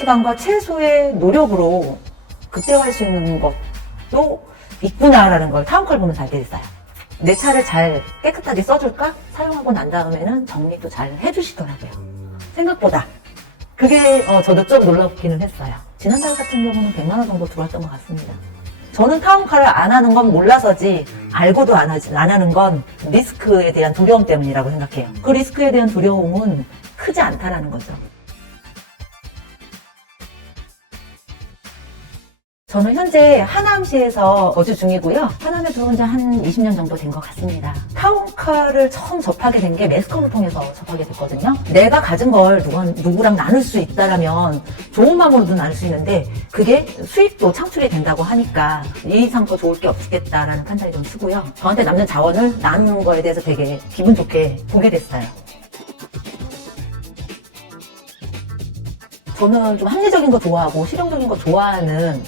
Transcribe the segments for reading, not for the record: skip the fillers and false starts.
시간과 최소의 노력으로 극대화할 수 있는 것도 있구나라는 걸 타운컬 보면서 알게 됐어요. 내 차를 잘 깨끗하게 써줄까? 사용하고 난 다음에는 정리도 잘 해주시더라고요. 생각보다. 그게 저도 좀 놀랍기는 했어요. 지난달 같은 경우는 100만 원 정도 들어왔던 것 같습니다. 저는 타운카를 안 하는 건 몰라서지 알고도 안 하는 건 리스크에 대한 두려움 때문이라고 생각해요. 그 리스크에 대한 두려움은 크지 않다라는 거죠. 저는 현재 하남시에서 거주 중이고요. 하남에 들어온 지 한 20년 정도 된 것 같습니다. 타운카를 처음 접하게 된 게 매스컴을 통해서 접하게 됐거든요. 내가 가진 걸 누구랑 나눌 수 있다라면 좋은 마음으로도 나눌 수 있는데 그게 수익도 창출이 된다고 하니까 이 이상 더 좋을 게 없겠다라는 판단이 좀 쓰고요. 저한테 남는 자원을 나누는 거에 대해서 되게 기분 좋게 보게 됐어요. 저는 좀 합리적인 거 좋아하고 실용적인 거 좋아하는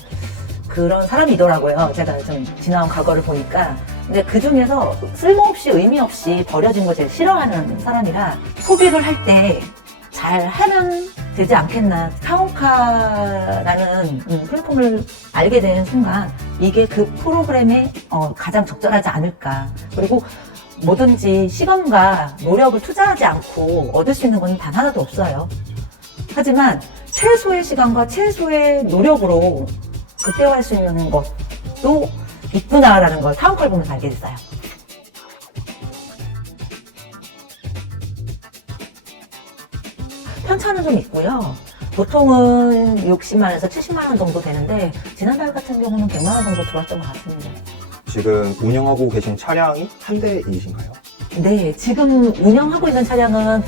그런 사람이더라고요. 제가 좀 지나온 과거를 보니까. 근데 그 중에서 쓸모없이 의미 없이 버려진 걸 제일 싫어하는 사람이라 소비를 할 때 잘 하면 되지 않겠나. 타운카라는 플랫폼을 알게 된 순간 이게 그 프로그램에 가장 적절하지 않을까. 그리고 뭐든지 시간과 노력을 투자하지 않고 얻을 수 있는 건 단 하나도 없어요. 하지만 최소의 시간과 최소의 노력으로 극대화할 수 있는 것도 있구나라는 걸 타운컬 보면서 알게 됐어요. 편차는 좀 있고요. 보통은 60만 원에서 70만 원 정도 되는데 지난달 같은 경우는 100만 원 정도 들어왔던 것 같습니다. 지금 운영하고 계신 차량이 한 대이신가요? 네, 지금 운영하고 있는 차량은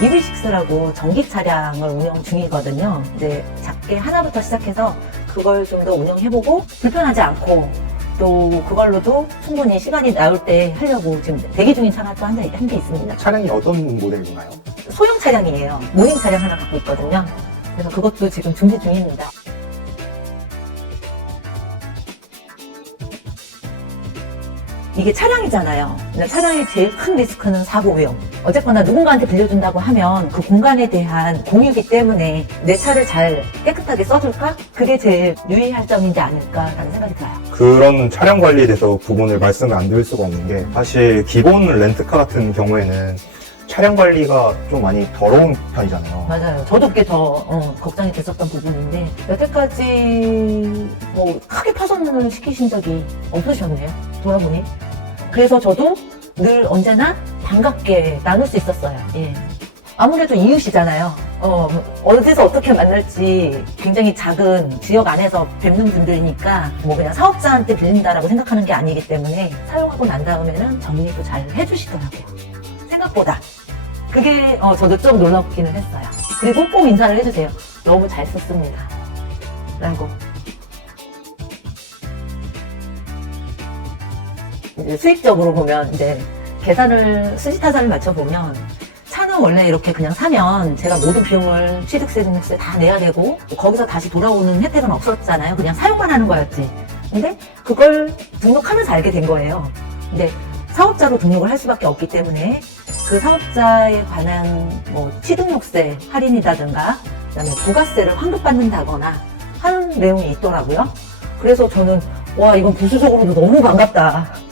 EV6라고 전기 차량을 운영 중이거든요. 이제 작게 하나부터 시작해서 그걸 좀 더 운영해보고 불편하지 않고 또 그걸로도 충분히 시간이 나올 때 하려고 지금 대기 중인 차가 또 한 대 있습니다. 차량이 어떤 모델인가요? 소형 차량이에요. 모닝 차량 하나 갖고 있거든요. 그래서 그것도 지금 준비 중입니다. 이게 차량이잖아요. 근데 차량의 제일 큰 리스크는 사고 위험. 어쨌거나 누군가한테 빌려준다고 하면 그 공간에 대한 공유이기 때문에 내 차를 잘 깨끗하게 써줄까? 그게 제일 유의할 점이지 않을까라는 생각이 들어요. 그런 차량 관리에 대해서 부분을 말씀을 안 드릴 수가 없는 게 사실 기본 렌트카 같은 경우에는 차량 관리가 좀 많이 더러운 편이잖아요. 맞아요. 저도 그게 더 걱정이 됐었던 부분인데 여태까지 뭐 크게 파손을 시키신 적이 없으셨네요. 돌아보니. 그래서 저도 늘 언제나 반갑게 나눌 수 있었어요. 예. 아무래도 이웃이잖아요. 어디서 어떻게 만날지 굉장히 작은 지역 안에서 뵙는 분들이니까 뭐 그냥 사업자한테 빌린다라고 생각하는 게 아니기 때문에 사용하고 난 다음에는 정리도 잘 해주시더라고요. 생각보다. 그게 저도 좀 놀랍기는 했어요. 그리고 꼭 인사를 해주세요. 너무 잘 썼습니다. 라고. 이제 수익적으로 보면 이제 계산을 수지타산을 맞춰보면 차는 원래 이렇게 그냥 사면 제가 모든 비용을 취득세, 등록세 다 내야 되고 거기서 다시 돌아오는 혜택은 없었잖아요. 그냥 사용만 하는 거였지. 근데 그걸 등록하면서 알게 된 거예요. 근데 사업자로 등록을 할 수밖에 없기 때문에 그 사업자에 관한 뭐 취등록세 할인이라든가 그다음에 부가세를 환급받는다거나 하는 내용이 있더라고요. 그래서 저는 와 이건 부수적으로도 너무 반갑다.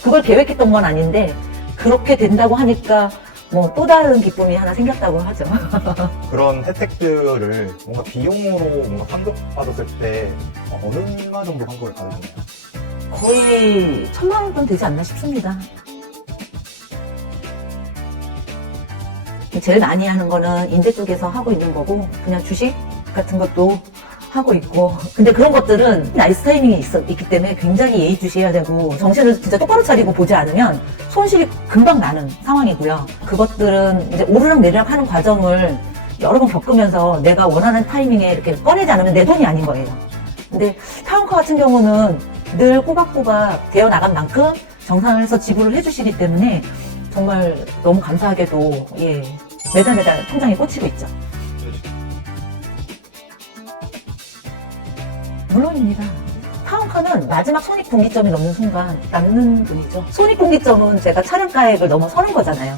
그걸 계획했던 건 아닌데 그렇게 된다고 하니까 뭐 또 다른 기쁨이 하나 생겼다고 하죠. 그런 혜택들을 뭔가 비용으로 뭔가 환급받았을 때 얼마 정도 환급을 받으셨나요? 거의 1,000만 원 돈 되지 않나 싶습니다. 제일 많이 하는 거는 임대 쪽에서 하고 있는 거고 그냥 주식 같은 것도 하고 있고 근데 그런 것들은 나이스 타이밍이 있기 때문에 굉장히 예의주시해야 되고 정신을 진짜 똑바로 차리고 보지 않으면 손실이 금방 나는 상황이고요. 그것들은 이제 오르락내리락 하는 과정을 여러 번 겪으면서 내가 원하는 타이밍에 이렇게 꺼내지 않으면 내 돈이 아닌 거예요. 근데 타운카 같은 경우는 늘 꼬박꼬박 되어 나간 만큼 정산을 해서 지불을 해주시기 때문에 정말 너무 감사하게도 매달 통장에 꽂히고 있죠. 물론입니다. 타운카는 마지막 손익분기점이 넘는 순간 남는 돈이죠. 손익분기점은 제가 차량가액을 넘어서는 거잖아요.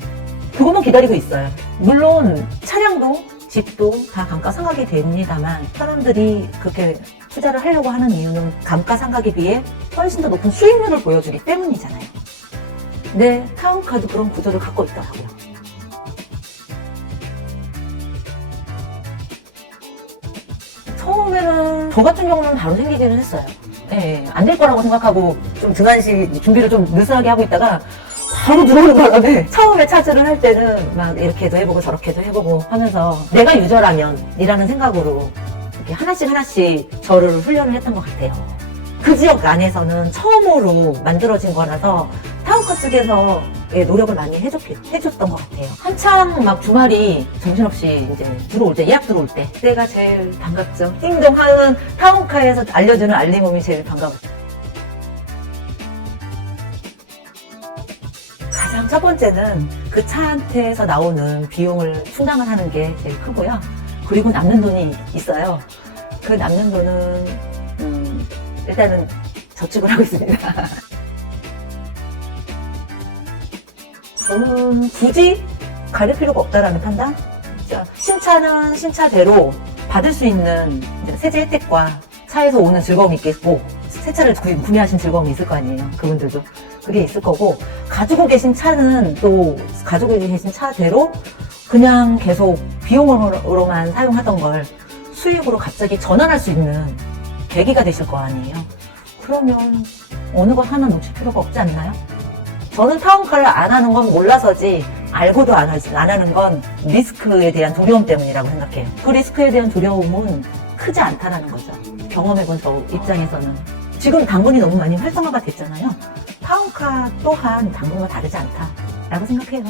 그것만 기다리고 있어요. 물론 차량도 집도 다 감가상각이 됩니다만 사람들이 그렇게 투자를 하려고 하는 이유는 감가상각에 비해 훨씬 더 높은 수익률을 보여주기 때문이잖아요. 근데 타운카도 그런 구조를 갖고 있더라고요. 처음에는 저 같은 경우는 바로 생기기는 했어요. 예, 안 될 거라고 생각하고 좀 등한시 준비를 좀 느슨하게 하고 있다가 바로 들어오는 바람에 처음에 차주를 할 때는 막 이렇게도 해보고 저렇게도 해보고 하면서 내가 유저라면 이라는 생각으로 이렇게 하나씩 저를 훈련을 했던 것 같아요. 그 지역 안에서는 처음으로 만들어진 거라서 타운카 측에서 노력을 많이 해줬던 것 같아요. 한창 막 주말이 정신없이 이제 들어올 때, 예약 들어올 때, 그때가 제일 반갑죠. 띵동 하는 타운카에서 알려주는 알림음이 제일 반가웠어요. 가장 첫 번째는 그 차한테서 나오는 비용을 충당을 하는 게 제일 크고요. 그리고 남는 돈이 있어요. 그 남는 돈은 일단은 저축을 하고 있습니다. 저는 굳이 가릴 필요가 없다라는 판단? 신차는 신차대로 받을 수 있는 세제 혜택과 차에서 오는 즐거움이 있겠고 새 차를 구매하신 즐거움이 있을 거 아니에요. 그분들도. 그게 있을 거고 가지고 계신 차는 또 가지고 계신 차대로 그냥 계속 비용으로만 사용하던 걸 수익으로 갑자기 전환할 수 있는 계기가 되실 거 아니에요. 그러면 어느 것 하나 놓칠 필요가 없지 않나요? 저는 타운카를 안 하는 건 몰라서지 알고도 안 하는 건 리스크에 대한 두려움 때문이라고 생각해요. 그 리스크에 대한 두려움은 크지 않다는 거죠. 경험해본 저 입장에서는. 지금 당근이 너무 많이 활성화가 됐잖아요. 타운카 또한 당근과 다르지 않다라고 생각해요.